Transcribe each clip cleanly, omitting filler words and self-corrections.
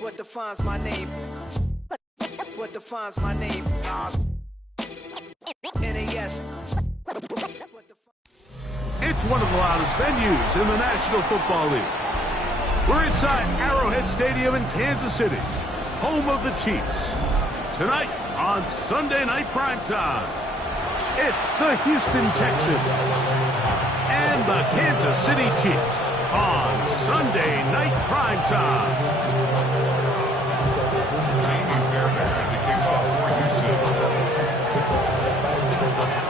What defines my name? What defines my name? NAS. It's one of the loudest venues in the National Football League. We're inside Arrowhead Stadium in Kansas City, home of the Chiefs. Tonight on Sunday Night Primetime, it's the Houston Texans and the Kansas City Chiefs on Sunday Night Primetime.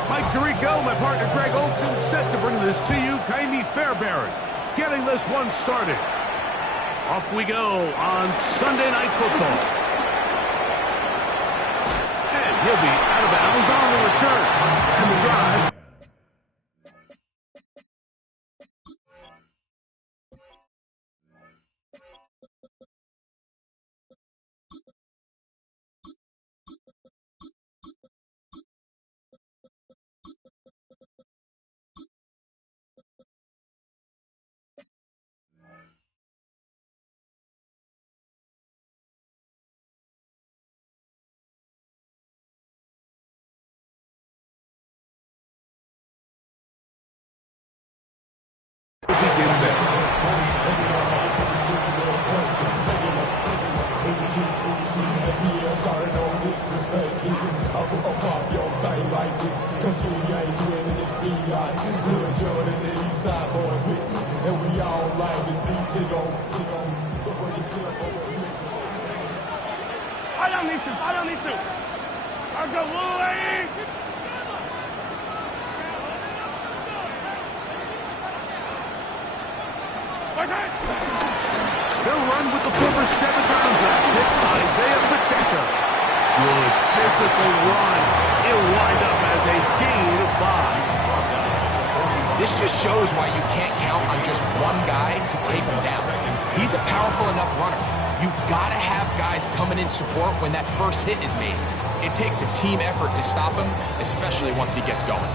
Mike Tirico, my partner Greg Olson, set to bring this to you. Kaimi Fairbairn getting this one started. Off we go on Sunday Night Football. And he'll be out of bounds on the return. And the drive. I don't need to. I'll go away. They'll run with the former 7th-round draft pick, Isaiah Pacheco. Good physical run. It'll wind up as a gain of 5. This just shows why you can't count on just one guy to take him down. He's a powerful enough runner. You gotta have guys coming in support when that first hit is made. It takes a team effort to stop him, especially once he gets going.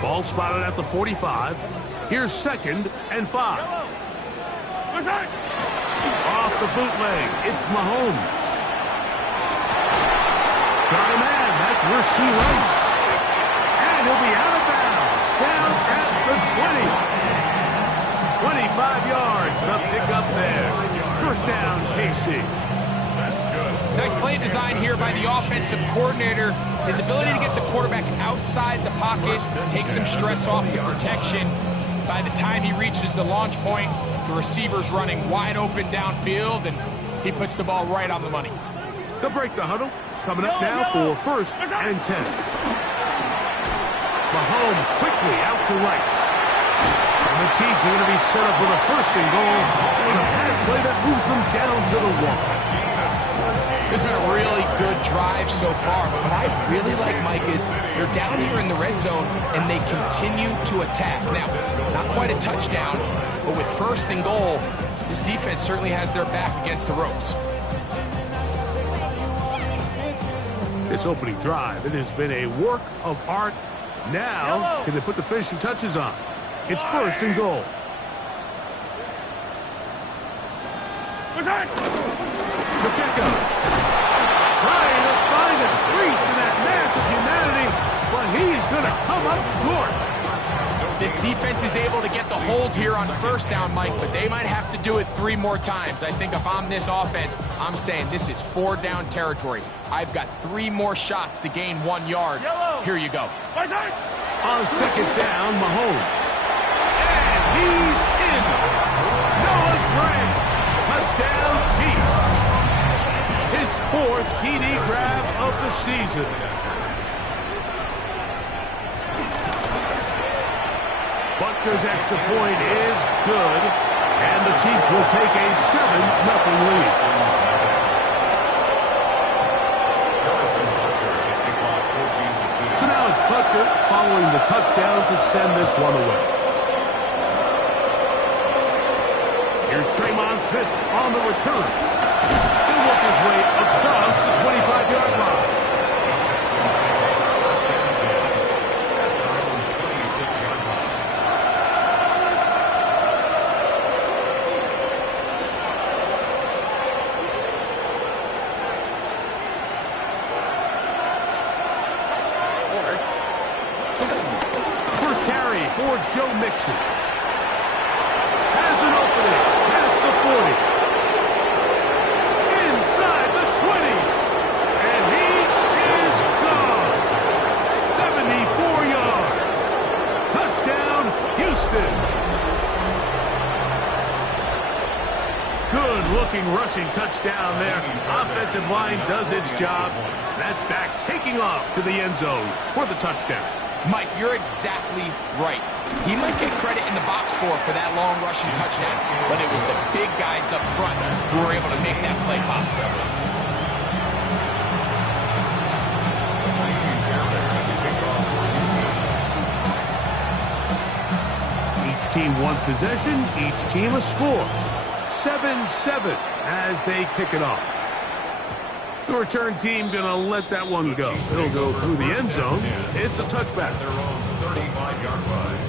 Ball spotted at the 45. Here's 2nd and 5. Off the bootleg, it's Mahomes. Got a man, that's Rashee Rice. And he'll be out of bounds, down at the 20. 25 yards, the pickup there. First down, KC. That's good. Nice play design here by the offensive coordinator. His ability to get the quarterback outside the pocket, take some stress off the protection. By the time he reaches the launch point, the receiver's running wide open downfield, and he puts the ball right on the money. They'll break the huddle. Coming up now for 1st and 10. Mahomes quickly out to Rice. And the Chiefs are going to be set up with a 1st and goal on a pass play that moves them down to the 1. This has been a really good drive so far, but what I really like, Mike, is they're down here in the red zone, and they continue to attack. Now, not quite a touchdown, but with 1st and goal, this defense certainly has their back against the ropes. This opening drive, it has been a work of art. Now, can they put the finishing touches on? It's 1st and goal. Pacheco trying to find a crease in that mass of humanity, but he's going to come up short. This defense is able to get the hold here on 1st down, Mike, but they might have to do it 3 more times. I think if I'm this offense, I'm saying this is 4 down territory. I've got 3 more shots to gain 1 yard. Here you go. On 2nd down, Mahomes. And he's in. Noah Gray. Touchdown, Chiefs. His 4th TD grab of the season. Butker's extra point is good, and the Chiefs will take a 7-0 lead. So now it's Butker following the touchdown to send this one away. Here's Tremon Smith on the return. He'll work his way across the 25-yard line. for Joe Mixon. Has an opening past the 40. Inside the 20. And he is gone. 74 yards. Touchdown, Houston. Good-looking rushing touchdown there. Offensive line does its job. That back taking off to the end zone for the touchdown. Mike, you're exactly right. He might get credit in the box score for that long rushing touchdown, but it was the big guys up front who were able to make that play possible. Each team one possession, each team a score. 7-7 as they kick it off. The return team going to let that one go. It'll go through the end zone. It's a touchback. Their own 35-yard line.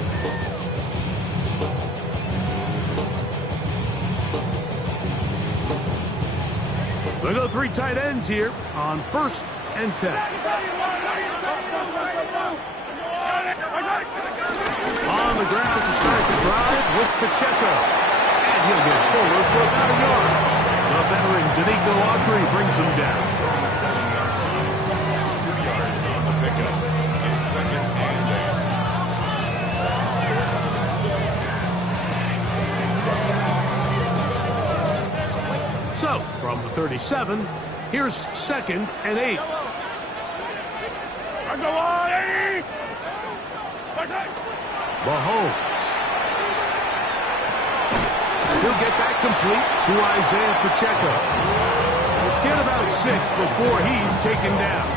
They'll go three tight ends here on 1st and 10. On the ground to start the drive with Pacheco. And he'll get forward for about a yard. The veteran Danico Autry brings him down. 37-yard Chiefs. 2 yards on the pickup. It's 2nd and 8. So, from the 37, here's 2nd and 8. Mahomes. He'll get that complete to Isaiah Pacheco. Get about 6 before he's taken down.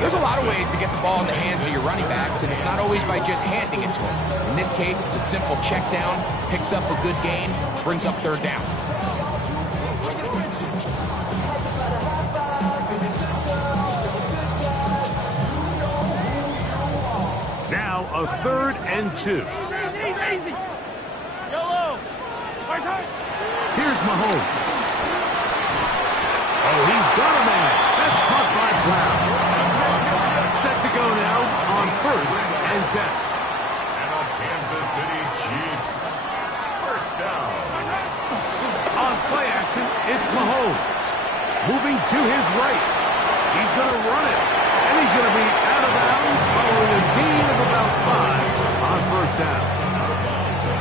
There's a lot of ways to get the ball in the hands of your running backs, and it's not always by just handing it to them. In this case, it's a simple check down, picks up a good gain, brings up 3rd down. Now a 3rd and 2. Here's Mahomes. Oh, he's got a man. That's caught by Brown. Set to go now on 1st and 10. And on Kansas City Chiefs. 1st down. On play action, it's Mahomes. Moving to his right. He's going to run it. And he's going to be out of bounds following a gain of about 5 on 1st down.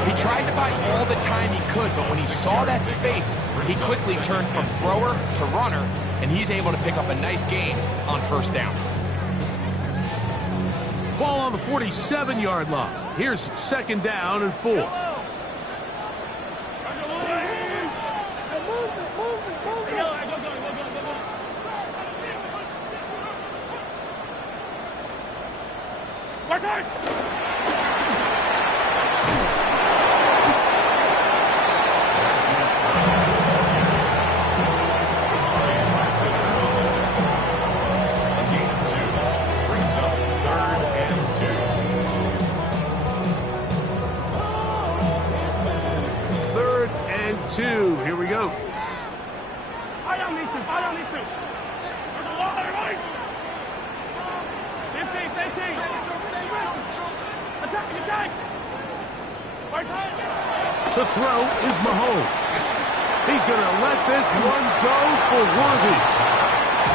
He tried to buy all the time he could, but when he saw that space, he quickly turned from thrower to runner, and he's able to pick up a nice gain on 1st down. Ball on the 47-yard line. Here's 2nd down and 4. Here we go. To throw is Mahomes. He's going to let this one go for Worthy.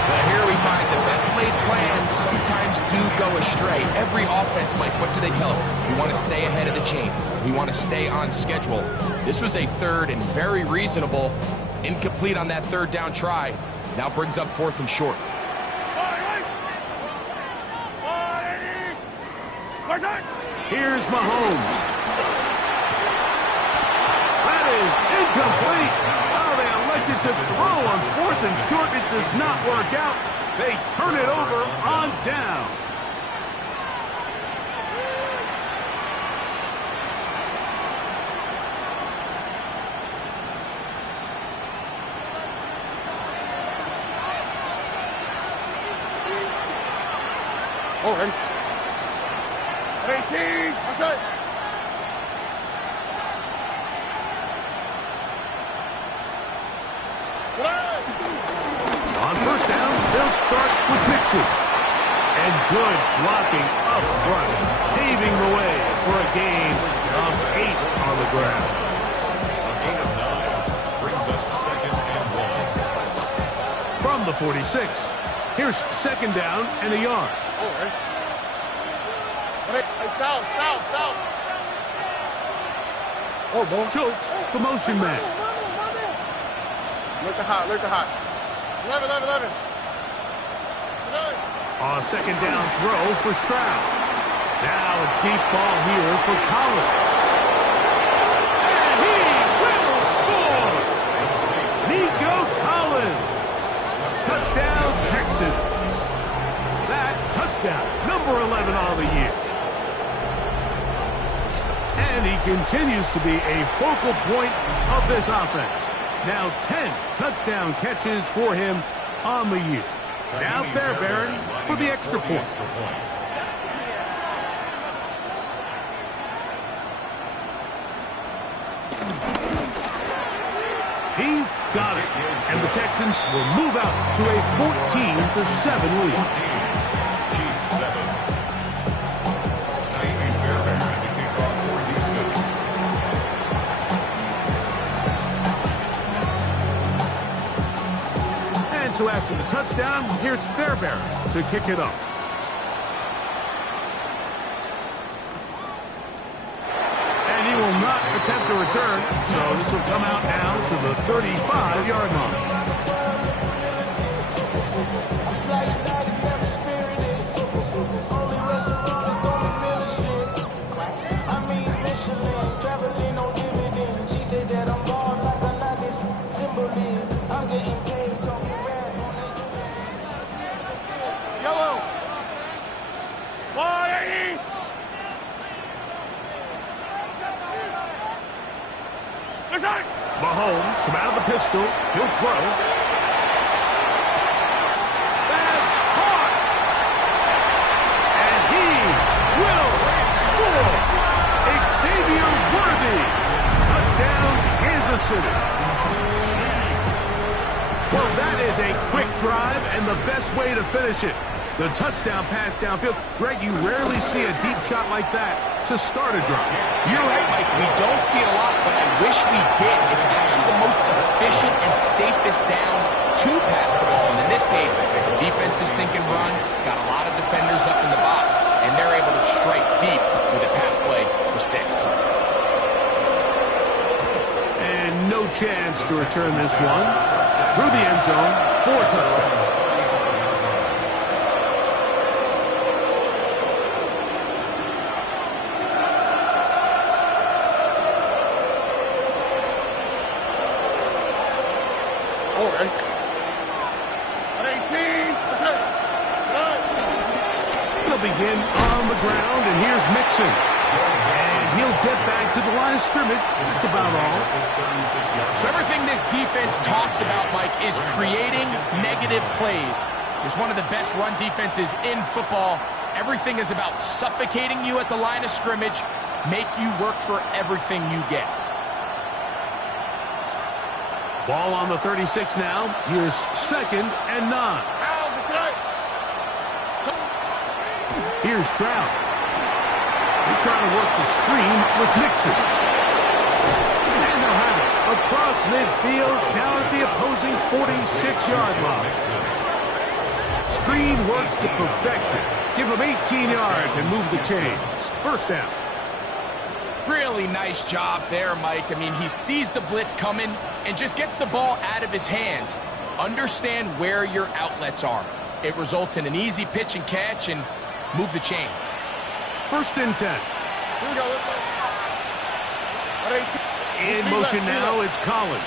But here we find the best laid plans sometimes do go astray. Every offense, Mike, what do they tell us? We want to stay ahead of the chains. We want to stay on schedule. This was a 3rd and very reasonable. Incomplete on that 3rd down try. Now brings up 4th and short. Here's Mahomes. That is incomplete. Oh, they elected to throw on 4th and short. It does not work out. They turn it over on down. Oh, ready? 18, what's that? On 1st down, they'll start with Mixon. And good blocking up front, paving the way for a gain of 8 on the ground. A gain of 9 brings us 2nd and 1. From the 46, here's 2nd down and a yard. South. Oh, boy. Schultz, the motion man. Look the hot. 11. A 2nd down throw for Stroud. Now a deep ball here for Collins. And he will score! Nico Collins. Touchdown, Texans. That touchdown, number 11 on the year. And he continues to be a focal point of this offense. Now 10 touchdown catches for him on the year. Now Fairbairn for the extra point. He's got it. And the Texans will move out to a 14-7 lead. So after the touchdown, here's Fairbairn to kick it up. And he will not attempt a return, so this will come out now to the 35-yard line. Mahomes from out of the pistol. He'll throw. That's caught. And he will score. Xavier Worthy. Touchdown, Kansas City. Well, that is a quick drive and the best way to finish it. The touchdown pass downfield. Greg, you rarely see a deep shot like that to start a drive. You're right, Mike. We don't see it a lot, but I wish we did. It's actually the most efficient and safest down to pass the ball. And in this case, the defense is thinking run, got a lot of defenders up in the box, and they're able to strike deep with a pass play for 6. And no chance to return this one. Through the end zone, 4 touchdowns. Begin on the ground, and here's Mixon. And he'll get back to the line of scrimmage. That's about all. So everything this defense talks about, Mike, is creating negative plays. It's one of the best run defenses in football. Everything is about suffocating you at the line of scrimmage, make you work for everything you get. Ball on the 36 now. Here's 2nd and 9. Here's Stroud. They're trying to work the screen with Mixon. And they'll have it across midfield down at the opposing 46-yard line. Screen works to perfection. Give them 18 yards and move the chains. 1st down. Really nice job there, Mike. I mean, he sees the blitz coming and just gets the ball out of his hands. Understand where your outlets are. It results in an easy pitch and catch and move the chains. 1st and 10. In motion now, it's Collins.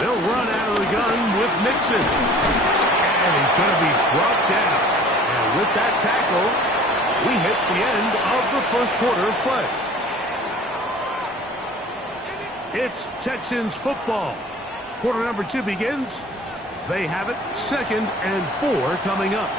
They'll run out of the gun with Mixon. And he's going to be brought down. And with that tackle, we hit the end of the 1st quarter of play. It's Texans football. Quarter number 2 begins. They have it. 2nd and 4 coming up.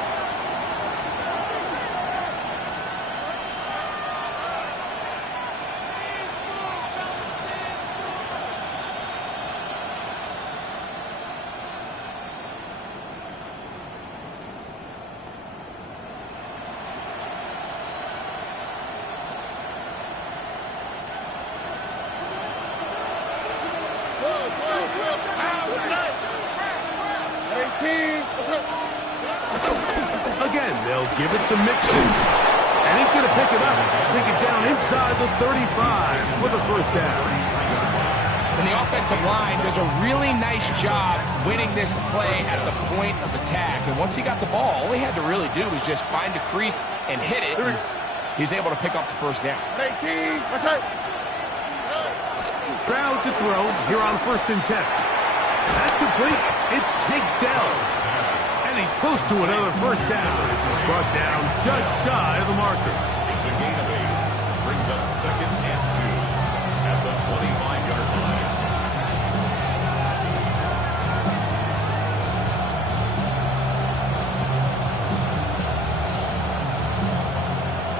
Again, they'll give it to Mixon. And he's going to pick it up, take it down inside the 35 for the first down. And the offensive line does a really nice job winning this play at the point of attack. And once he got the ball, all he had to really do was just find a crease and hit it. And he's able to pick up the first down. Stroud to throw here on 1st and 10. That's complete. It's taken down. And he's close to another first down as he's brought down just shy of the marker. It's a gain of 8. Brings up 2nd and 2 at the 25-yard line.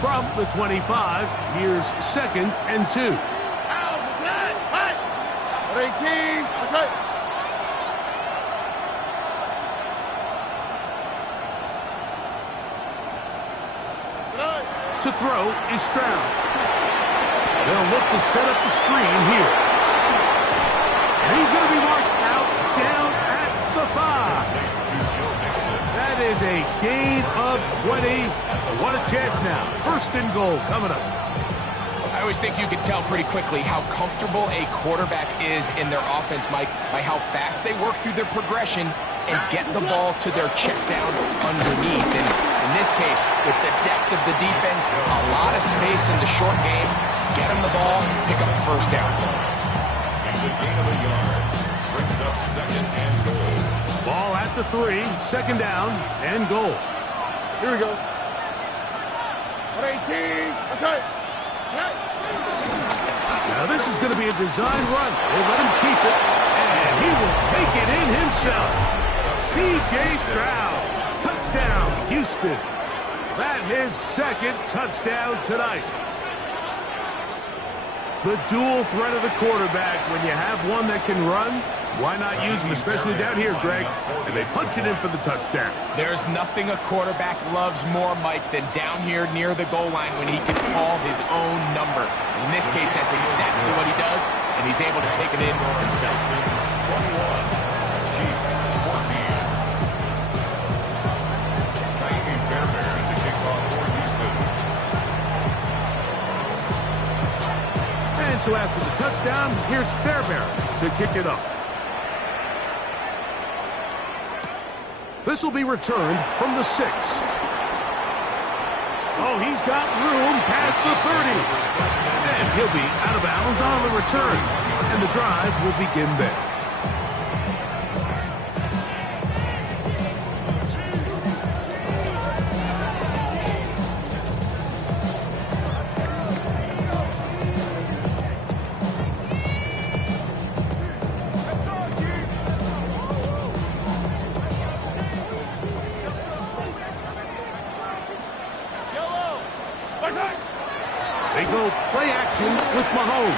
From the 25, here's 2nd and 2. To throw is Stroud. They'll look to set up the screen here. And he's going to be marked out down at the 5. That is a gain of 20. What a chance now. 1st and goal coming up. I always think you can tell pretty quickly how comfortable a quarterback is in their offense, Mike, by how fast they work through their progression and get the ball to their check down underneath. And in this case, with the depth of the defense, a lot of space in the short game, get them the ball, pick up the first down. It's a gain of a yard. Brings up 2nd and goal. Ball at the 3, 2nd down and goal. Here we go. 118. That's right. Now this is going to be a design run. They'll let him keep it, and he will take it in himself. C.J. Stroud, touchdown, Houston. That his 2nd touchdown tonight. The dual threat of the quarterback. When you have one that can run, why not use him, especially down here, Greg? And they punch it in for the touchdown. There's nothing a quarterback loves more, Mike, than down here near the goal line when he can call his own number. In this case, that's exactly what he does, and he's able to take it in himself. 21. Chiefs 14. Naimi Fairbairn to kick off for Houston. And so after the touchdown, here's Fairbairn to kick it up. This will be returned from the 6. Oh, he's got room past the 30. And he'll be out of bounds on the return. And the drive will begin there. They go play action with Mahomes.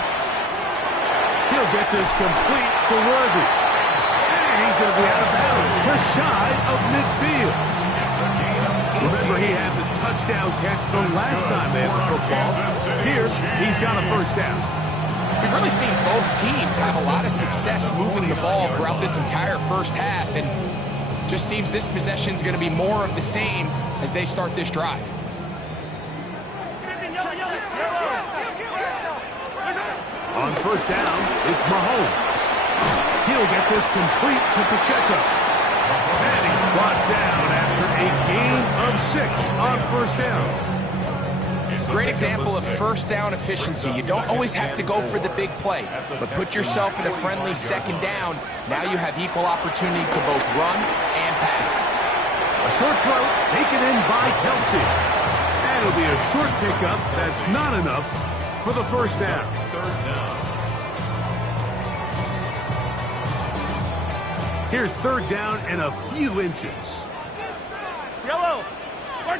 He'll get this complete to Worthy. And he's going to be out of bounds, just shy of midfield. Remember, he had the touchdown catch the last time they had the football. Here, he's got a first down. We've really seen both teams have a lot of success moving the ball throughout this entire first half, and just seems this possession is going to be more of the same as they start this drive. On first down, it's Mahomes. He'll get this complete to Pacheco. And he's brought down after a gain of 6 on first down. Great example of first down efficiency. You don't always have to go for the big play, but put yourself in a friendly 2nd down. Now you have equal opportunity to both run and pass. A short throw taken in by Kelsey. And it'll be a short pickup that's not enough for the first down. 3rd down. Here's 3rd down and a few inches. Yellow. A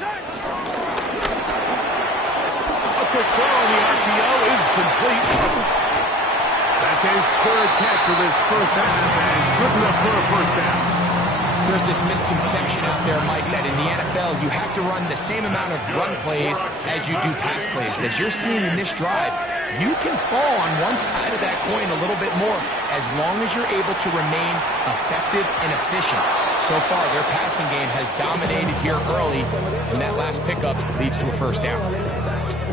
quick throw on the RPO is complete. That's his 3rd catch of this first half, and good enough for a first down. There's this misconception out there, Mike, that in the NFL you have to run the same amount of run plays as you do pass plays. And as you're seeing in this drive, you can fall on one side of that coin a little bit more as long as you're able to remain effective and efficient. So far, their passing game has dominated here early, and that last pickup leads to a first down.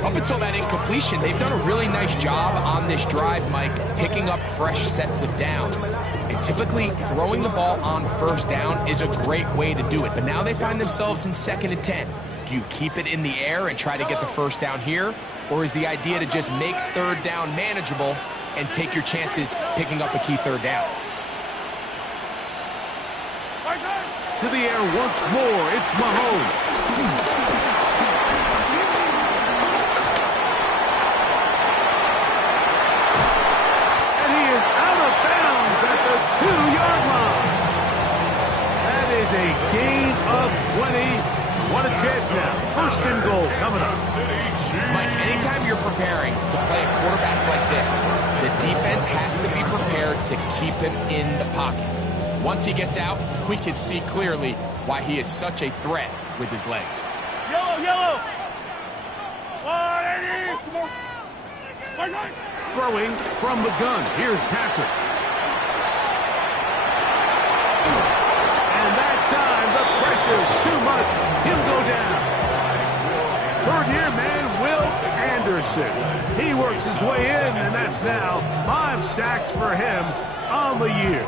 Up until that incompletion, they've done a really nice job on this drive, Mike, picking up fresh sets of downs. And typically, throwing the ball on first down is a great way to do it. But now they find themselves in 2nd and 10. Do you keep it in the air and try to get the first down here? Or is the idea to just make 3rd down manageable and take your chances picking up a key 3rd down? To the air once more, it's Mahomes. And he is out of bounds at the 2-yard line. That is a gain of 20. What a chance now. 1st and goal coming up. Mike, anytime you're preparing to play a quarterback like this, the defense has to be prepared to keep him in the pocket. Once he gets out, we can see clearly why he is such a threat with his legs. Yellow, yellow. 180. Throwing from the gun. Here's Patrick. And that time, the pressure too much. He'll go down. 3rd-year man, Will Anderson. He works his way in, and that's now 5 sacks for him on the year.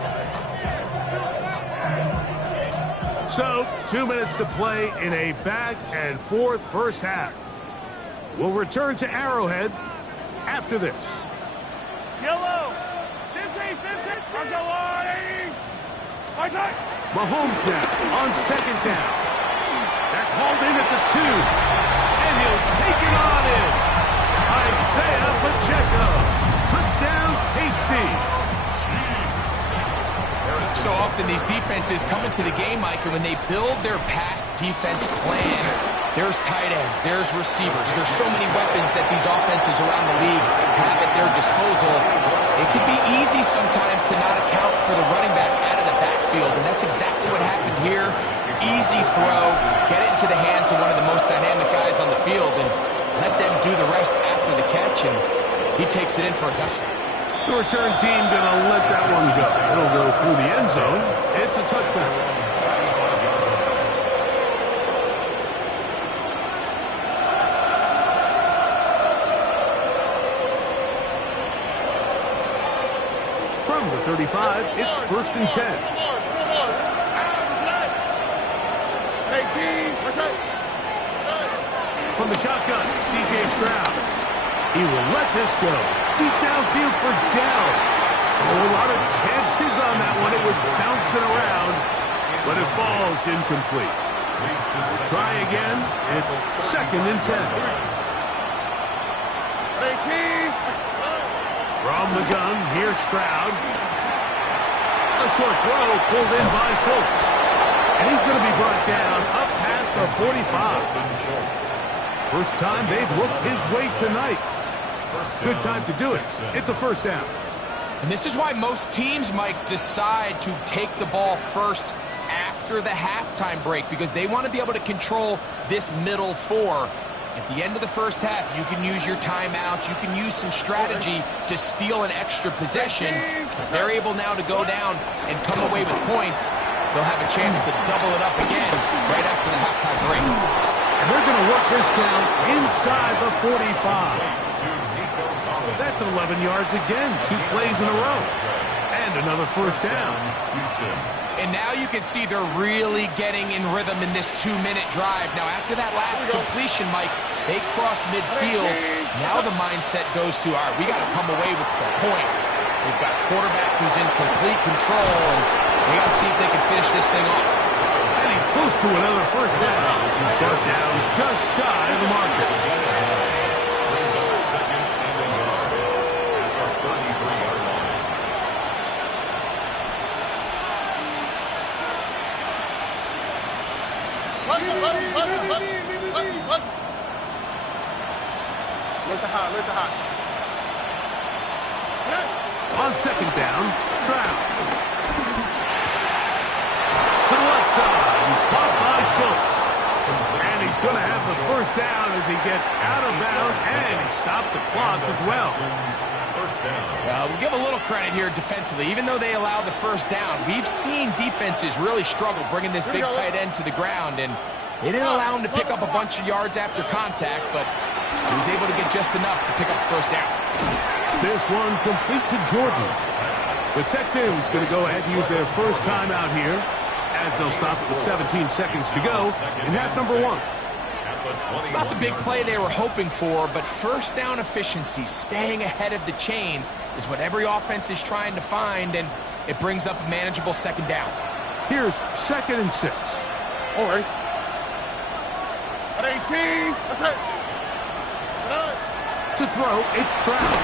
So, 2 minutes to play in a back-and-forth first half. We'll return to Arrowhead after this. Yellow. 15. I'll go 180. Mahomes now on 2nd down. That's hauled in at the 2. And he'll take it on in. Isaiah Pacheco. Touchdown, KC. So often these defenses come into the game, Mike, and when they build their pass defense plan, there's tight ends, there's receivers, there's so many weapons that these offenses around the league have at their disposal. It can be easy sometimes to not account for the running back out of the backfield, and that's exactly what happened here. Easy throw, get it into the hands of one of the most dynamic guys on the field, and let them do the rest after the catch, and he takes it in for a touchdown. The return team going to let that one go. It'll go through the end zone. It's a touchback. From the 35, it's 1st and 10. From the shotgun, C.J. Stroud. He will let this go. Deep downfield for Dell. Oh, a lot of chances on that one. It was bouncing around, but it falls incomplete. Try again. It's 2nd and 10. From the gun, here's Stroud. A short throw pulled in by Schultz. And he's going to be brought down up past the 45. First time they've looked his way tonight. Good time to do it. It's a first down. And this is why most teams might decide to take the ball first after the halftime break, because they want to be able to control this middle 4. At the end of the first half, you can use your timeouts. You can use some strategy to steal an extra possession. If they're able now to go down and come away with points, they'll have a chance to double it up again right after the halftime break. And they're going to work this down inside the 45. That's 11 yards again, 2 plays in a row. And another first down. And now you can see they're really getting in rhythm in this 2-minute drive. Now, after that last completion, Mike, they cross midfield. Now the mindset goes to, all right, we got to come away with some points. They've got a quarterback who's in complete control, and they got to see if they can finish this thing off. And he's close to another first down as he's brought down just shy of the marker. Brings up a 2nd and a yard at the 33-yard line. On 2nd down, Stroud. To the left side, he's caught by Schultz. And he's going to have the first down as he gets out of bounds, and he stopped the clock as well. First down. We'll give a little credit here defensively. Even though they allowed the first down, we've seen defenses really struggle bringing this big tight end to the ground, and they didn't allow him to pick up a bunch of yards after contact, but he was able to get just enough to pick up the first down. This one complete to Jordan. The Texans going to go ahead and use their first timeout here, as they'll stop it with 17 seconds to go in half number 1. It's not the big play they were hoping for, but first down efficiency, staying ahead of the chains, is what every offense is trying to find, and it brings up a manageable second down. Here's 2nd and 6. All right. At 18. That's it. To throw, it's Stroud.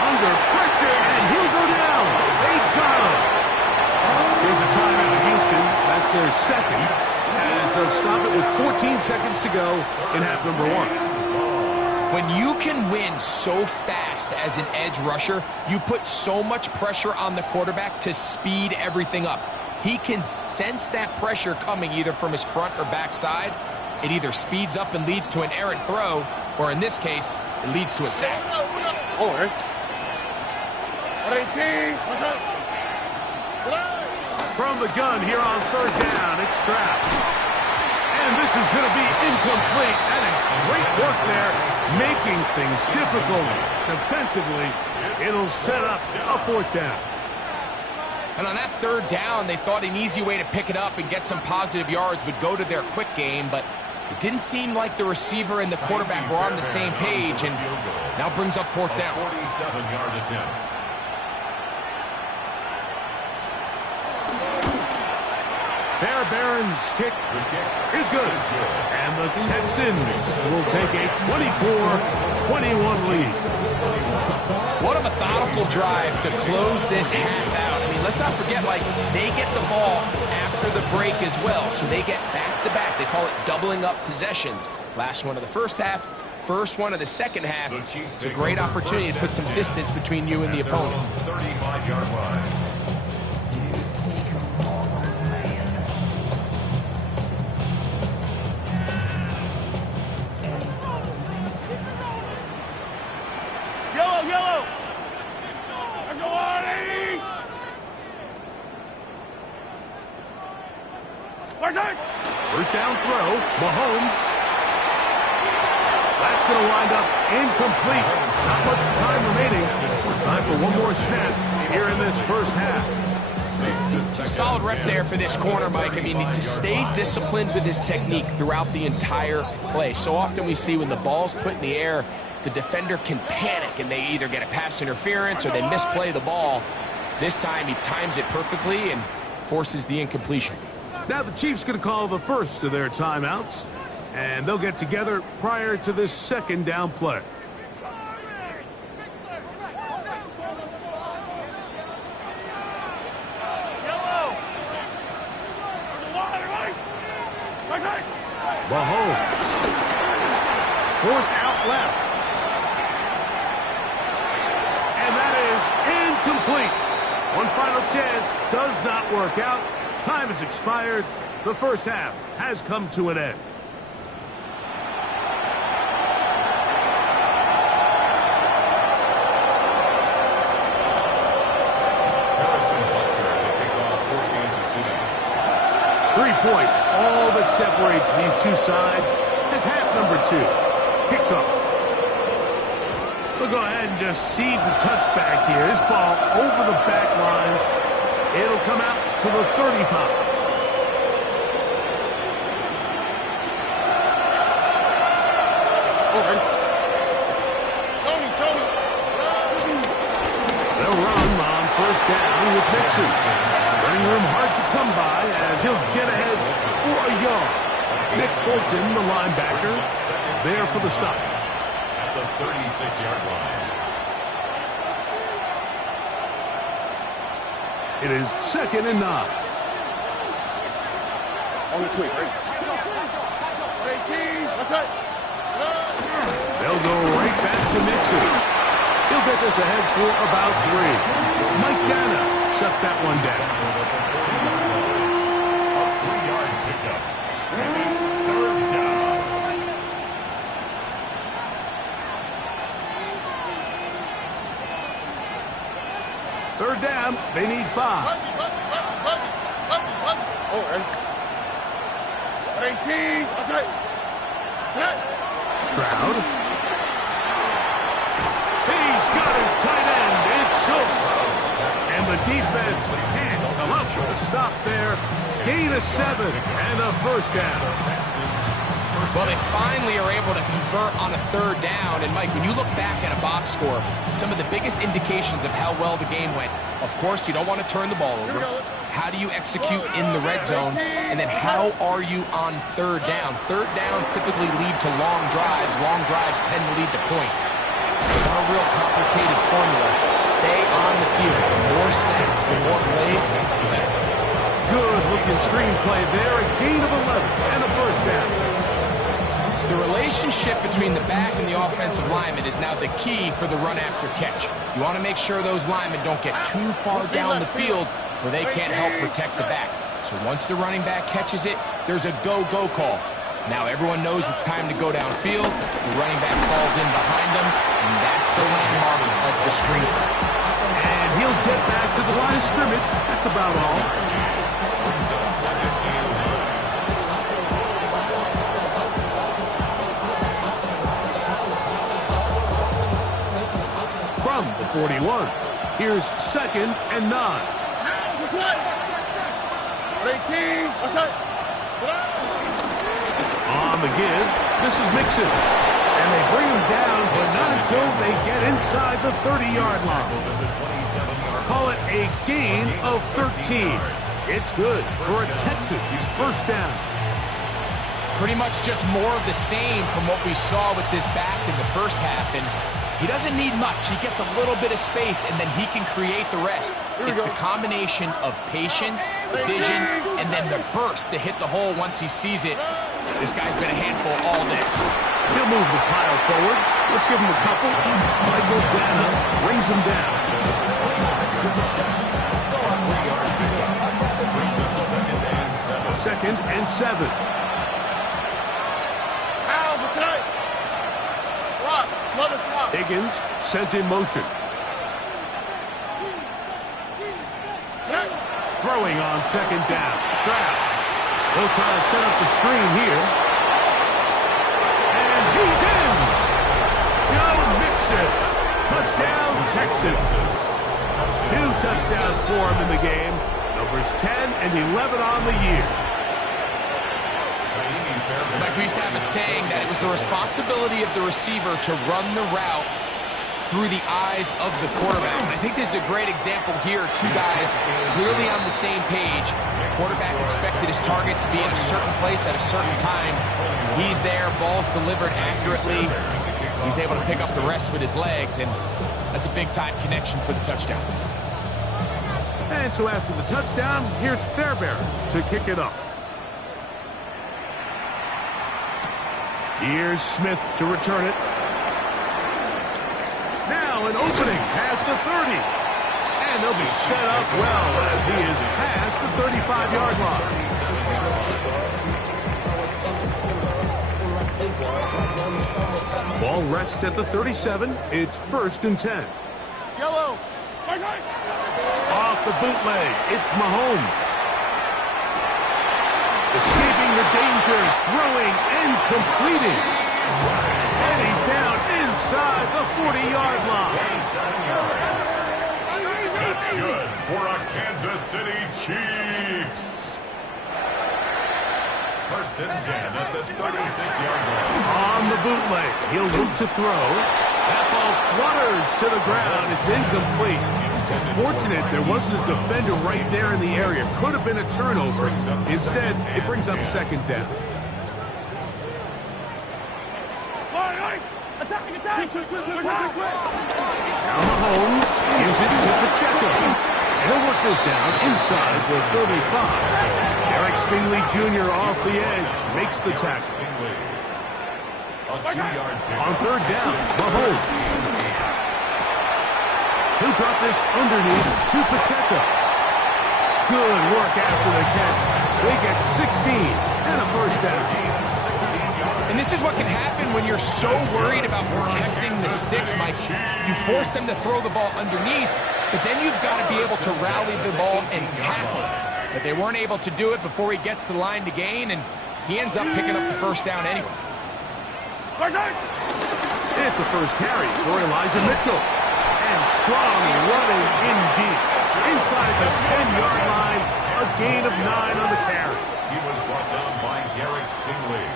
Under pressure, and he'll go down. They got him. Here's a timeout, Houston. That's their second, as they'll stop it with 14 seconds to go in half number 1. When you can win so fast as an edge rusher, you put so much pressure on the quarterback to speed everything up. He can sense that pressure coming either from his front or back side. It either speeds up and leads to an errant throw, or in this case, it leads to a sack. All right. At 18. What's up? From the gun here on 3rd down, it's Stroud. And this is going to be incomplete. That is great work there, making things difficult defensively. It'll set up a 4th down. And on that 3rd down, they thought an easy way to pick it up and get some positive yards would go to their quick game, but it didn't seem like the receiver and the quarterback were on the same page, and now brings up 4th down. 47-yard attempt. Fairbairn's kick is good. And the Texans will take a 24-21 lead. What a methodical drive to close this half out. I mean, let's not forget, like, they get the ball after the break as well, so they get back-to-back. They call it doubling up possessions. Last one of the first half, first one of the second half. It's a great opportunity to put some distance between you and the opponent. 35-yard line. Yellow. Let's go on, 80. Where's it? First down throw, Mahomes. That's going to wind up incomplete. Not much time remaining. Time for one more snap here in this first half. Solid rep there for this corner, Mike. I mean, to stay disciplined with his technique throughout the entire play. So often we see when the ball's put in the air, the defender can panic and they either get a pass interference or they misplay the ball. This time he times it perfectly and forces the incompletion. Now the Chiefs going to call the first of their timeouts, and they'll get together prior to this 2nd down play. Mahomes forced out left. And that is incomplete. One final chance does not work out. Time has expired. The first half has come to an end. Harrison Butker to kick off for Kansas City. 3 points, all that separates these two sides, as half number 2 kicks off. We'll go ahead and just seed the touchback here. This ball over the back line. It'll come out to the 35. Tony. They'll run on first down with Mixon. Running room hard to come by as he'll get ahead for a yard. Nick Bolton, the linebacker, there for the stop. At the 36-yard line. It is 2nd and 9. On the quick, right? 18. What's that? They'll go right back to Mixon. He'll get this ahead for about 3. Mike Dana shuts that one down. A 3-yard pickup. And it's 3rd down. Third down, they need 5. Oh, 18. Stroud. He's got his tight end. It's Schultz. And the defense can't come up with a stop there. Gain of 7 and a first down. Well, they finally are able to convert on a third down. And, Mike, when you look back at a box score, some of the biggest indications of how well the game went, of course, you don't want to turn the ball over. How do you execute in the red zone? And then how are you on third down? Third downs typically lead to long drives. Long drives tend to lead to points. It's not a real complicated formula. Stay on the field. The more snaps, the more plays, the better. Good-looking screenplay there. A gain of 11 and a first down. The relationship between the back and the offensive lineman is now the key for the run after catch. You want to make sure those linemen don't get too far down the field where they can't help protect the back. So once the running back catches it, there's a go-go call. Now everyone knows it's time to go downfield. The running back falls in behind them, and that's the landmark of the screen play. And he'll get back to the line of scrimmage. That's about all. From the 41, here's 2nd and 9. 18. On the give, this is Mixon. And they bring him down, but not until they get inside the 30-yard line. Call it a gain of 13. It's good for a Texans first down. Pretty much just more of the same from what we saw with this back in the first half. And he doesn't need much. He gets a little bit of space, and then he can create the rest. It's the combination of patience, vision, and then the burst to hit the hole once he sees it. This guy's been a handful all day. He'll move the pile forward. Let's give him a couple. Michael Dana brings him down. Second and 7. Higgins sent in motion. Throwing on 2nd down. Stroud. He'll try to set up the screen here. And he's in! Joe Mixon. Touchdown, Texans. 2 touchdowns for him in the game. Numbers 10 and 11 on the year. Like we used to have a saying that it was the responsibility of the receiver to run the route through the eyes of the quarterback. And I think this is a great example here. 2 guys clearly on the same page. The quarterback expected his target to be in a certain place at a certain time. He's there, ball's delivered accurately. He's able to pick up the rest with his legs, and that's a big-time connection for the touchdown. And so after the touchdown, here's Fairbairn to kick it up. Here's Smith to return it. Now an opening past the 30. And they'll be set up well as he is past the 35-yard line. Ball rests at the 37. It's 1st and 10. Yellow. Off the bootleg, it's Mahomes. Escaping the danger, throwing and completing. And he's down inside the 40-yard line. That's good for a Kansas City Chiefs. 1st and 10 at the 36-yard line. On the bootleg, he'll look to throw. That ball flutters to the ground. It's incomplete. Fortunate there wasn't a defender right there in the area. Could have been a turnover. Instead, it brings up 2nd down. Now Mahomes gives it to Pacheco. And he'll work this down inside the 35. Derek Stingley Jr. off the edge makes the tackle. A 2-yard pick. On 3rd down, Mahomes. He'll drop this underneath to Pacheco. Good work after the catch. They get 16 and a first down. 16 yards. And this is what can happen when you're so worried about protecting the sticks, Mike. You force them to throw the ball underneath, but then you've got to be able to rally the ball and tackle. But they weren't able to do it before he gets to the line to gain, and he ends up picking up the first down anyway. It's a first carry for Elijah Mitchell. And strong running indeed. Inside the 10-yard line, a gain of 9 on the carry. He was brought down by Garrett Stingley.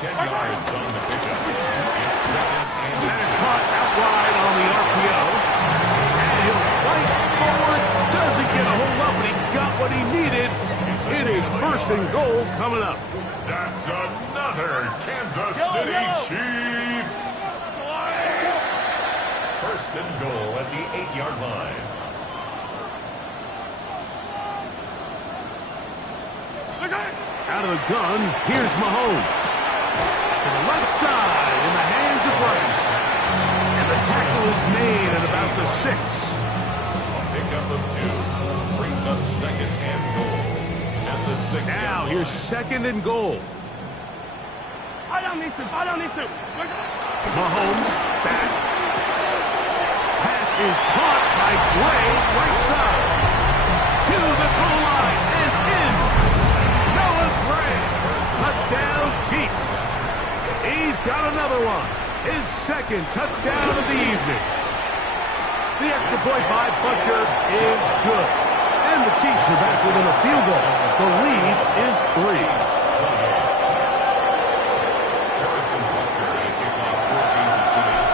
10 yards on the pickup. It's second and That is caught out wide on the RPO. And he'll fight forward. Doesn't get a hold up, but he got what he needed. It is first and goal coming up. that's another Kansas City Chiefs. First and goal at the 8-yard line. Out of the gun, here's Mahomes. To the left side, in the hands of Rice. And the tackle is made at about the 6. A pickup of 2 brings up second and goal at the 6. Now, here's second and goal. Mahomes back. Pass is caught by Gray, right side. To the goal line and in. Noah Gray. Touchdown, Chiefs. He's got another one. His second touchdown of the evening. The extra point by Butker is good. And the Chiefs are back within a field goal. The lead is 3.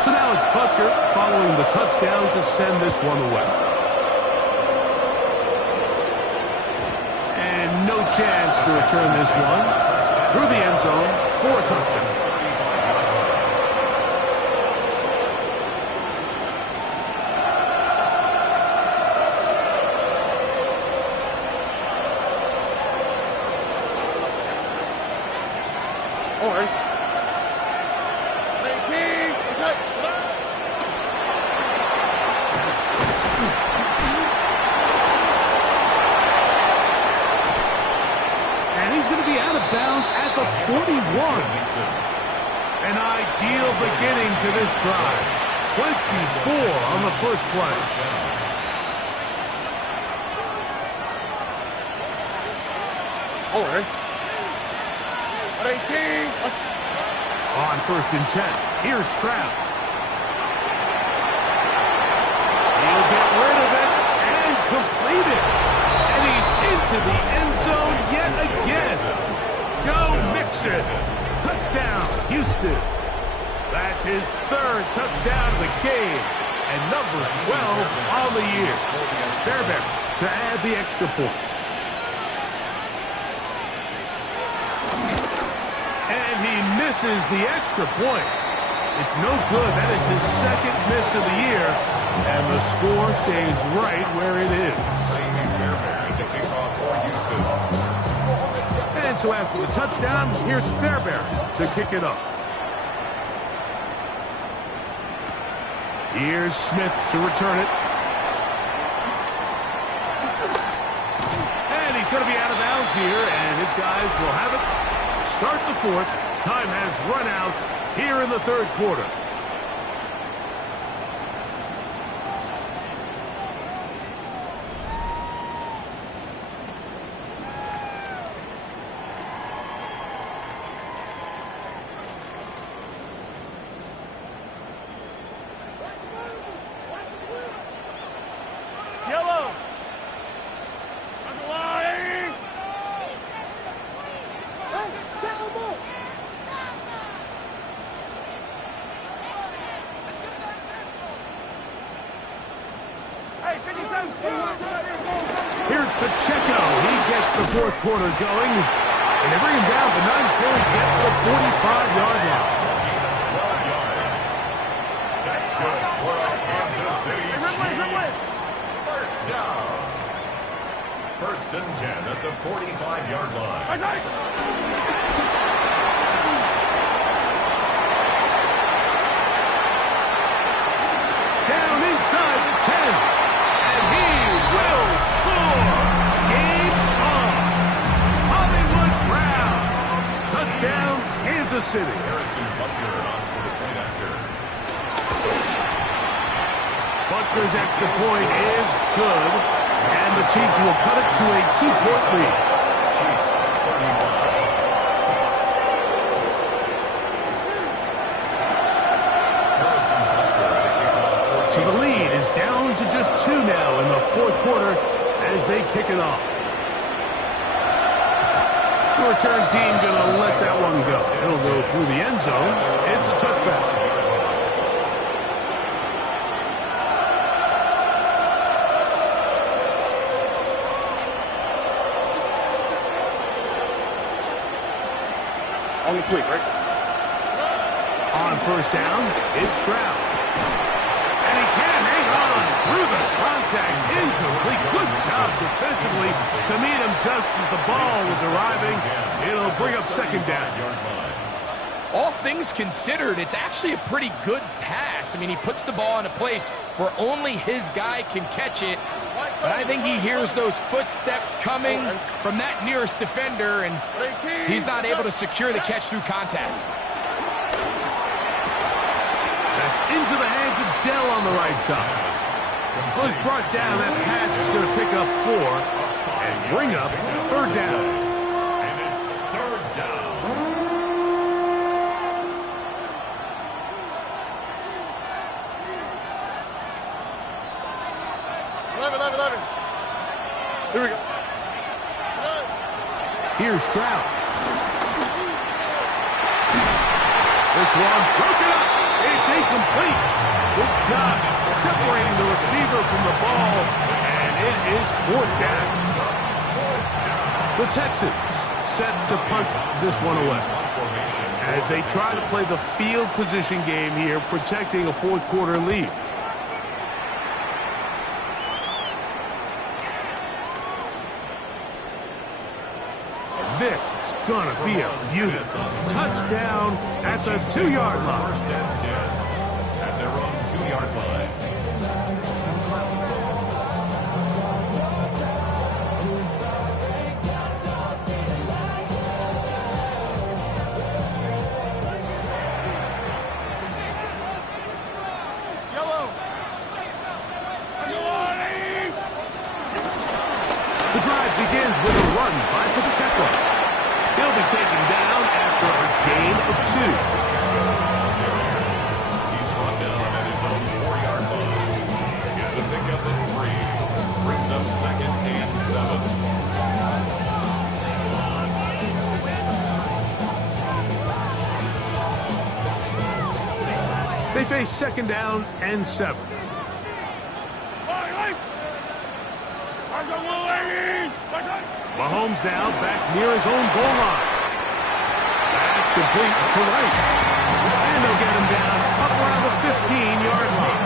So now it's Butker following the touchdown to send this one away. And no chance to return this one through the end zone for a touchdown. An ideal beginning to this drive. 24 on the first play. On first and 10, here's Stroud. He'll get rid of it and complete it. And he's into the end zone yet again. Go Mixon. Touchdown, Houston. That's his third touchdown of the game. And number 12 on the year. Fairbairn to add the extra point. And he misses the extra point. It's no good. That is his second miss of the year. And the score stays right where it is. Fairbairn to kick off for Houston. And so after the touchdown, here's Fairbairn to kick it up. Here's Smith to return it. And he's going to be out of bounds here, and his guys will have it to start the fourth. Time has run out here in the third quarter. Here's Pacheco. He gets the fourth quarter going. And they bring him down, but not until he gets to the 45-yard line. 12 yards. That's good for a Kansas City Chiefs. First down. First and 10 at the 45-yard line. Down inside the 10. And he will score. Game on. Hollywood Brown. Touchdown, Kansas Kansas City. Butker's extra point is good, and the Chiefs will cut it to a 2-point lead. So the lead is down to just 2 now in the fourth quarter as they kick it off. The return team going to let that one go. It'll go through the end zone. It's a touchback. On the quick, right? On first down, it's Stroud. And he can't hang on through the contact. Incomplete. Good job defensively to meet him just as the ball was arriving. It'll bring up second down. All things considered, it's actually a pretty good pass. I mean, he puts the ball in a place where only his guy can catch it. But I think he hears those footsteps coming from that nearest defender, and he's not able to secure the catch through contact. That's into the hands of Dell on the right side. Well, he's brought down. That pass is going to pick up 4 and bring up third down. And it's third down. Here we go. Here's Stroud. This one broken up. It's incomplete. Good job separating the receiver from the ball, and it is fourth down. The Texans set to punt this one away as they try to play the field position game here, protecting a fourth quarter lead. This is going to be a beauty. Touchdown at the 2-yard line. First and 10 at their own 2-yard line. The drive begins with a run by Pacheco. He'll be taken down after a gain of 2. He's brought down at his own 4-yard line. It's a pickup of 3. Brings up second and 7. They face second down and 7. Mahomes now back near his own goal line. That's complete to right. And they'll get him down up around the 15-yard line.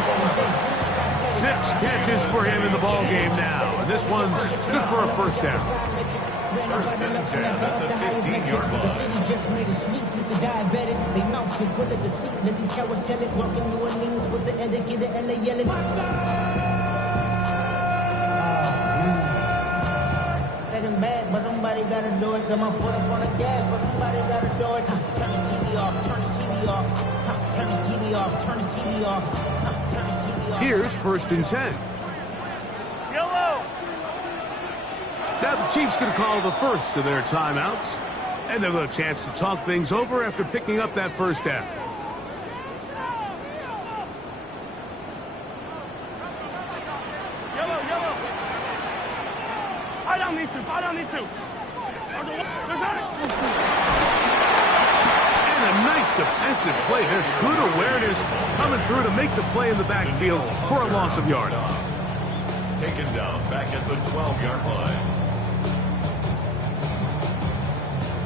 6 catches for him in the ball game now. And this one's good for a first down. First and 10 at the 15-yard line. Just made it sweet, people diabetic. They mouths been full of deceit. Let these cowards tell it. Walking New Orleans with the etiquette of LA yelling. Bad, but somebody gotta do it. Got my foot up on the gas, but somebody gotta do it. Turn this TV off, turn this TV off. Turn this TV off, turn this TV off. Turn this TV off. Here's first and 10. Yellow. Now the Chiefs going to call the first of their timeouts. And they'll have a chance to talk things over after picking up that first down. These two. And a nice defensive play there. Good awareness coming through to make the play in the backfield for a loss of yardage. Taken down back at the 12-yard line.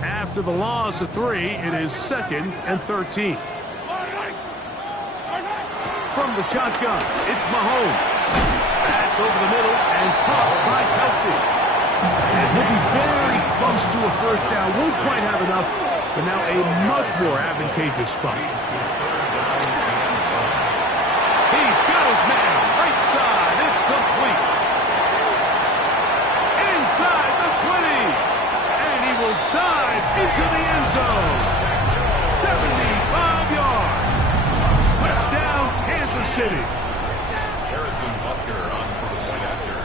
After the loss of 3, it is second and 13. From the shotgun, it's Mahomes. That's over the middle and caught by Kelsey. And he'll be very close to a first down. Won't quite have enough, but now a much more advantageous spot. He's got his man right side. It's complete. Inside the 20. And he will dive into the end zone. 75 yards. Touchdown, Kansas City. Harrison Butker on for the point after.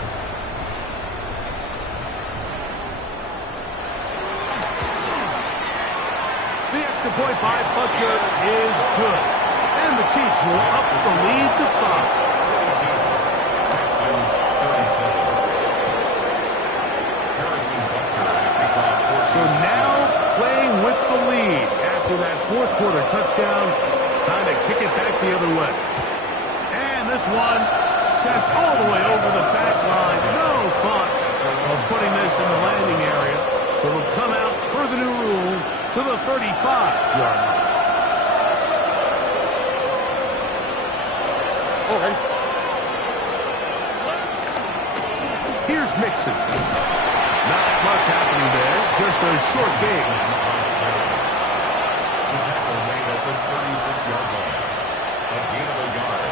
The extra point by Butker is good. And the Chiefs will up the lead to 5. Texans 37. Harrison Butker at kickoff. So now playing with the lead after that fourth quarter touchdown. Time to kick it back the other way. And this one sent all the way over the backline. No thought of putting this in the landing area. So it'll come out per the new rule to the 35-yard line. Okay. Here's Mixon. Not much happening there. Just a short game. The tackle made at the 36-yard line. A gain of a yard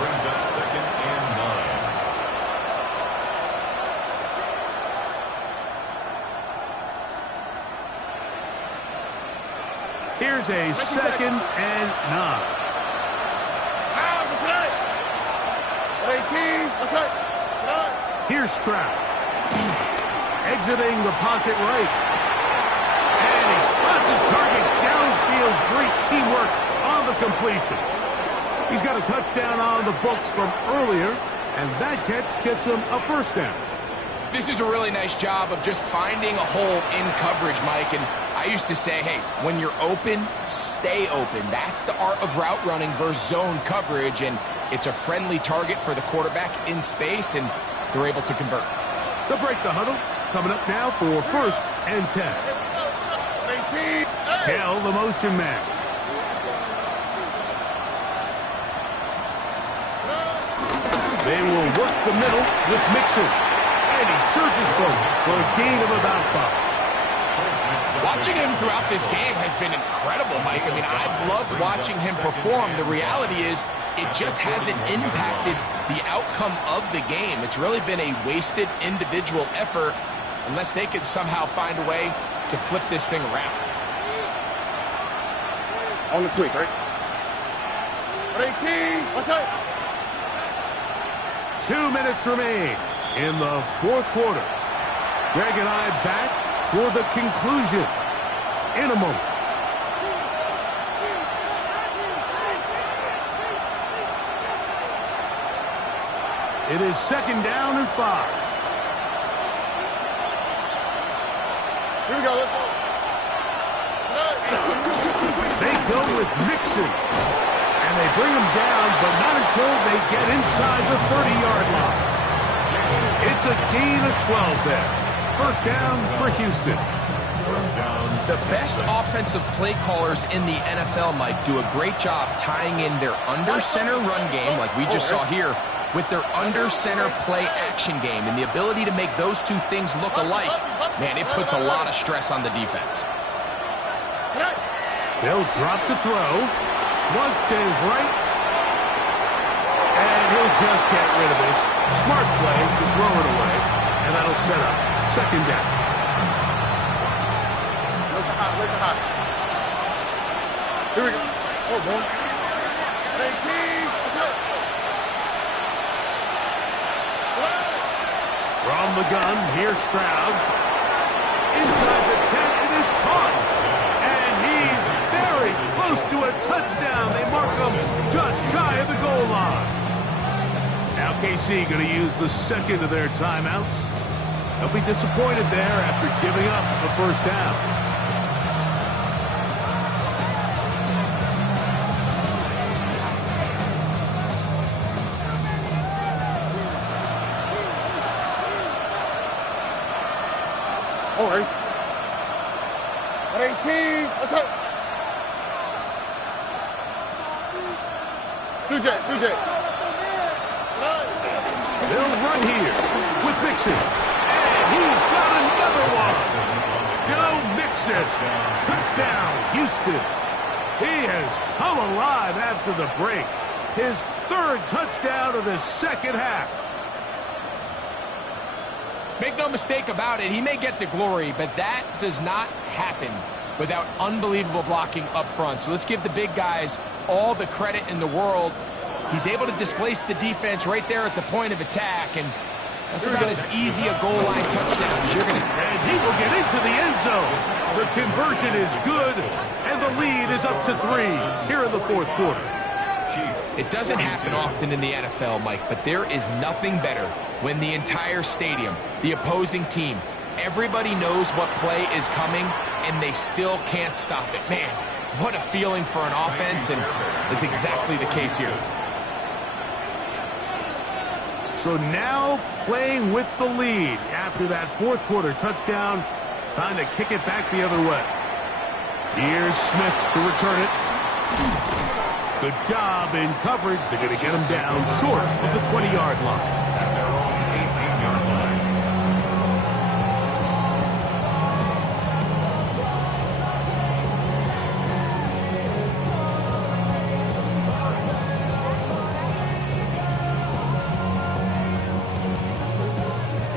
brings up 2nd and 9. Here's a 2nd and 9. Here's Stroud. Exiting the pocket right. And he spots his target downfield. Great teamwork on the completion. He's got a touchdown on the books from earlier, and that catch gets him a first down. This is a really nice job of just finding a hole in coverage, Mike. And I used to say, hey, when you're open, stay open. That's the art of route running versus zone coverage. And it's a friendly target for the quarterback in space, and they're able to convert. They'll break the huddle. Coming up now for 1st and 10. Dell, the motion man. They will work the middle with Mixon. And he surges forward for a gain of about 5. Watching him throughout this game has been incredible, Mike. I mean, I've loved watching him perform. The reality is it just hasn't impacted the outcome of the game. It's really been a wasted individual effort unless they could somehow find a way to flip this thing around. On the quick, right? 18. What's up? 2 minutes remain in the fourth quarter. Greg and I back for the conclusion in a moment. It is 2nd down and 5. Here we go. Let's go. They go with Mixon. And they bring him down, but not until they get inside the 30-yard line. It's a gain of 12 there. First down for Houston. The best offensive play callers in the NFL, Mike, do a great job tying in their under-center run game, like we just saw here, with their under-center play action game. And the ability to make those two things look alike, man, it puts a lot of stress on the defense. They'll drop to throw. Flush to his right. And he'll just get rid of this. Smart play to throw it away. And that'll set up 2nd down. Look high. Here we go. Oh, boy. 18. What's up? From the gun, here's Stroud. Inside the 10, it is caught. And he's very close to a touchdown. They mark him just shy of the goal line. Now KC going to use the second of their timeouts. They'll be disappointed there after giving up the first down. All right. 18. What's up? 2J. They'll run here with Mixon. And he's got another one. Joe Mixon. Touchdown, Houston. He has come alive after the break. His 3rd touchdown of the second half. Make no mistake about it, he may get the glory, but that does not happen without unbelievable blocking up front. So let's give the big guys all the credit in the world. He's able to displace the defense right there at the point of attack, and that's about as easy a goal line touchdown as you're going to. And he will get into the end zone. The conversion is good, and the lead is up to 3 here in the fourth quarter. It doesn't happen often in the NFL, Mike, but there is nothing better when the entire stadium, the opposing team, everybody knows what play is coming, and they still can't stop it. Man, what a feeling for an offense, and it's exactly the case here. So now playing with the lead after that fourth quarter touchdown. Time to kick it back the other way. Here's Smith to return it. Good job in coverage. They're going to get him down short of the 20-yard line. At their own 18-yard line.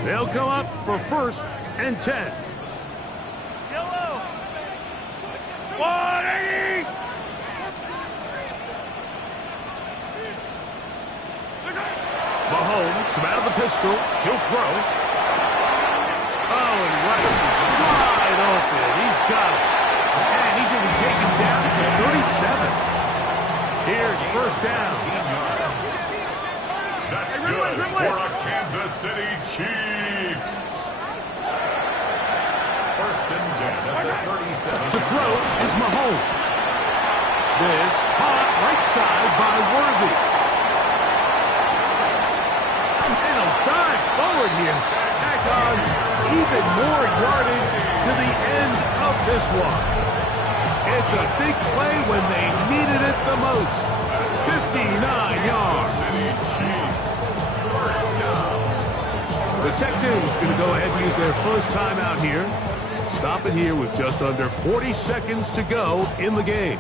They'll come up for 1st and 10. Yellow. 180. Mahomes from out of the pistol. He'll throw. Oh, and Rice is wide open. He's got it. And he's going to be taken down at the 37. Here's 1st down. That's good for a Kansas City Chiefs. 1st and 10 at the 37. To throw is Mahomes. This caught right side by Worthy. And he'll dive forward here. Tack on even more yardage to the end of this one. It's a big play when they needed it the most. 59 yards. The Texans going to go ahead and use their first timeout here. Stop it here with just under 40 seconds to go in the game.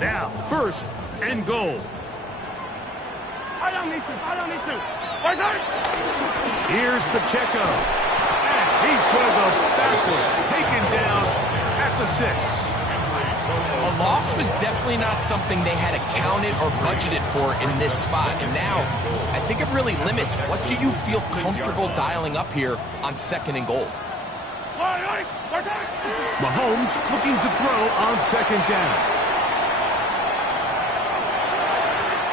Now, 1st and goal. I don't need to. Right side. Here's Pacheco. And he's going to go backward. Taken down at the 6. A loss was definitely not something they had accounted or budgeted for in this spot. And now, I think it really limits what do you feel comfortable dialing up here on 2nd and goal. Mahomes looking to throw on 2nd down.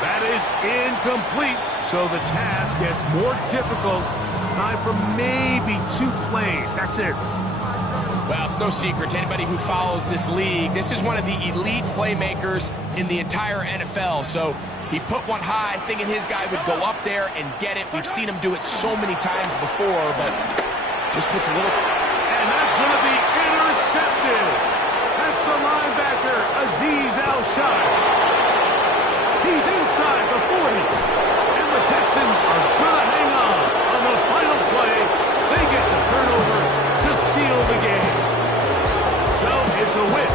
That is incomplete, so the task gets more difficult. Time for maybe 2 plays. That's it. Well, it's no secret to anybody who follows this league. This is one of the elite playmakers in the entire NFL. So he put one high, thinking his guy would go up there and get it. We've seen him do it so many times before, but just puts a little... And that's going to be intercepted. That's the linebacker, Azeez Al-Shai. He's inside the 40. And the Texans are going to hang on the final play. They get the turnover to seal the game. So it's a win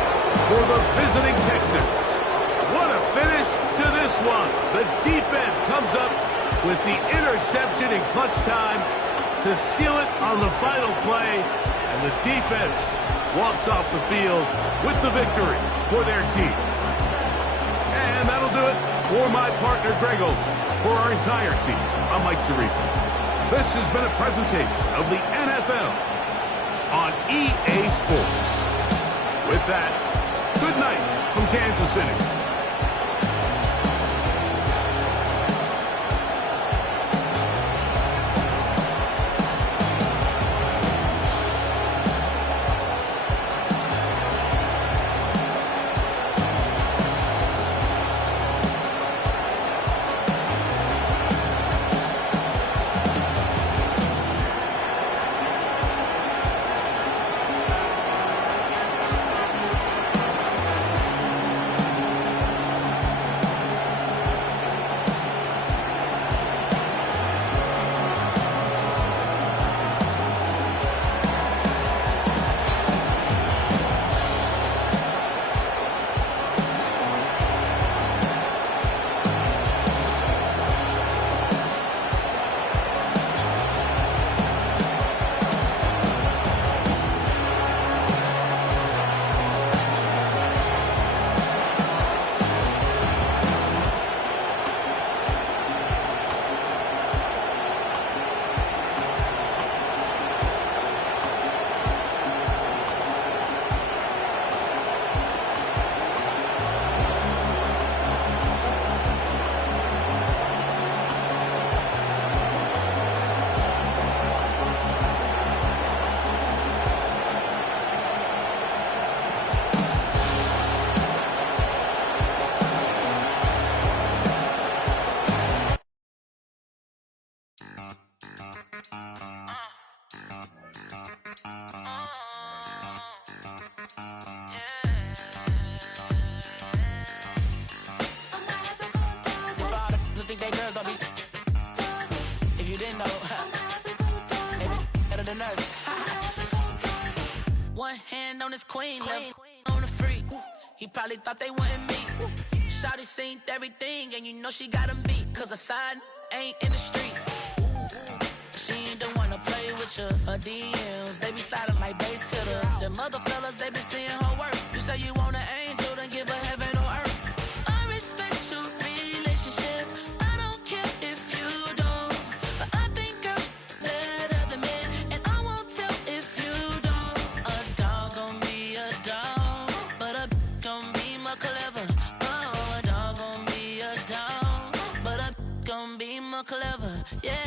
for the visiting Texans. What a finish to this one. The defense comes up with the interception in clutch time to seal it on the final play. And the defense walks off the field with the victory for their team. And that'll do it for my partner, Greg Olson. For our entire team, I'm Mike Tirico. This has been a presentation of the NFL on EA Sports. With that, good night from Kansas City. than us. One hand on his queen, left on the freak. He probably thought they wouldn't meet. Shawty seen everything, and you know she got him beat. Cause her side ain't in the streets. She ain't the one to play with you. Her DMs, they be sliding like base hitters. Them other fellas, they be seeing her work. You say you want an angel, then give her heaven on earth. I respect your relationship. I don't care if you don't. But I think girls better than men. And I won't tell if you don't. A dog gon' be a dog, but a gon' be more clever. Oh, a dog gon' be a dog, but a gon' be more clever. Yeah.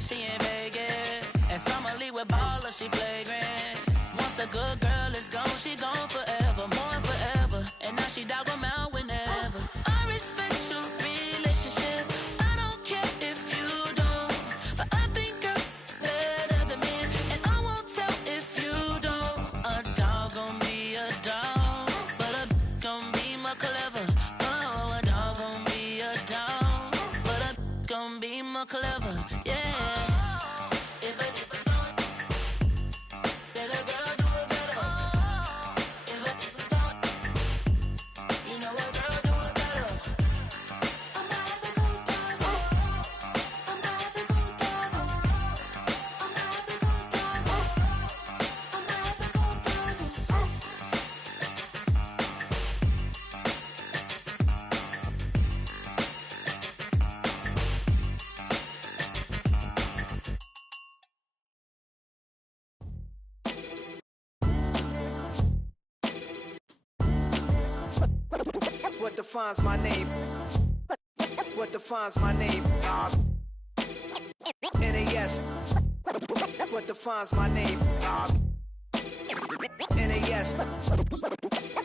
She in Vegas, and Summer Lee with baller, she flagrant. Once a good girl is gone, she gone forever, more forever. And now she dog 'em out whenever. I respect your relationship. I don't care if you don't, but I think girls better than men, and I won't tell if you don't. A dog gon' be a dog, but a gon' be more clever. Oh, a dog gon' be a dog, but a gon' be more clever. Yeah. What defines my name? What defines my name? NAS. What defines my name? NAS.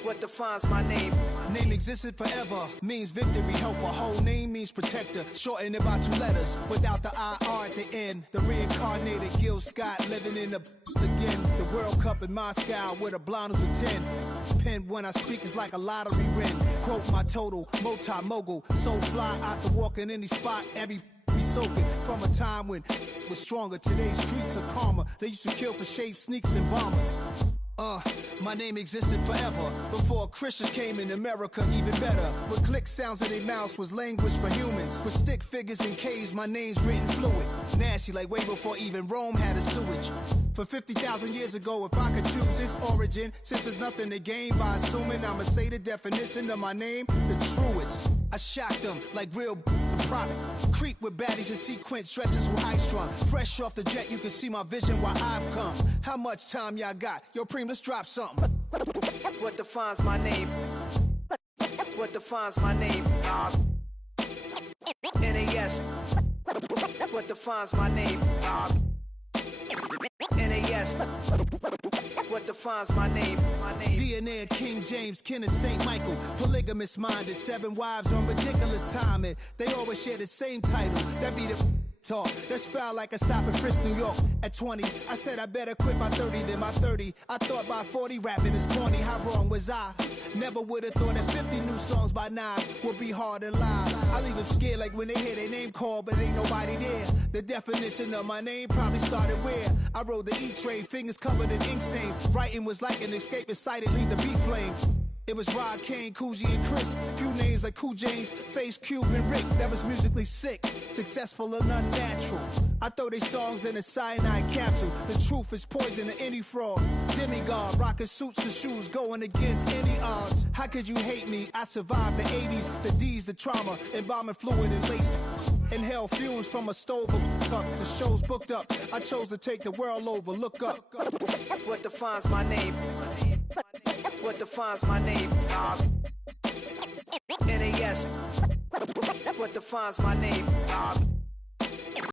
What defines my name? Name existed forever, means victory, helper. Whole name means protector, shortened it by 2 letters, without the IR at the end. The reincarnated Gil Scott, living in the again. The World Cup in Moscow, with a blonde who's a 10. Pen when I speak is like a lottery win. Quote my total, multi-mogul, so fly out to walk in any spot, every be soaking from a time when was stronger. Today's streets are calmer. They used to kill for shade sneaks and bombers. My name existed forever before Christians came in America, even better. With click sounds in their mouths was language for humans. With stick figures and K's, my name's written fluid. Nasty like way before even Rome had a sewage. For 50,000 years ago, if I could choose its origin, since there's nothing to gain by assuming, I'ma say the definition of my name, the truest. I shocked them like real product. Creep with baddies in sequence, dresses with high strung. Fresh off the jet, you can see my vision where I've come. How much time y'all got? Yo, Preem, let's drop something. What defines my name? What defines my name? NAS. What defines my name? NAS. What defines my name? DNA of King James, kin of St. Michael. Polygamous minded, 7 wives on ridiculous timing. They always share the same title. That be the talk. That's foul like a stop in Frisk, New York. At 20, I said I better quit by 30 than my 30. I thought by 40 rapping is corny. How wrong was I? Never would have thought that 50 new songs by Nas would be hard and live. I leave them scared like when they hear their name called, but ain't nobody there. The definition of my name probably started where I rode the E-train, fingers covered in ink stains. Writing was like an escape inside it, leave the beat flame. It was Rod, Kane, Coogee, and Chris. Few names like Cool James, Face, Cube, and Rick. That was musically sick, successful and unnatural. I throw they songs in a cyanide capsule. The truth is poison to any fraud. Demigod, rocking suits and shoes, going against any odds. How could you hate me? I survived the 80s, the D's, the trauma, embalming fluid and laced. Inhale fumes from a stove up to shows booked up. I chose to take the world over. Look up. What defines my name? What defines my name? NAS. What defines my name?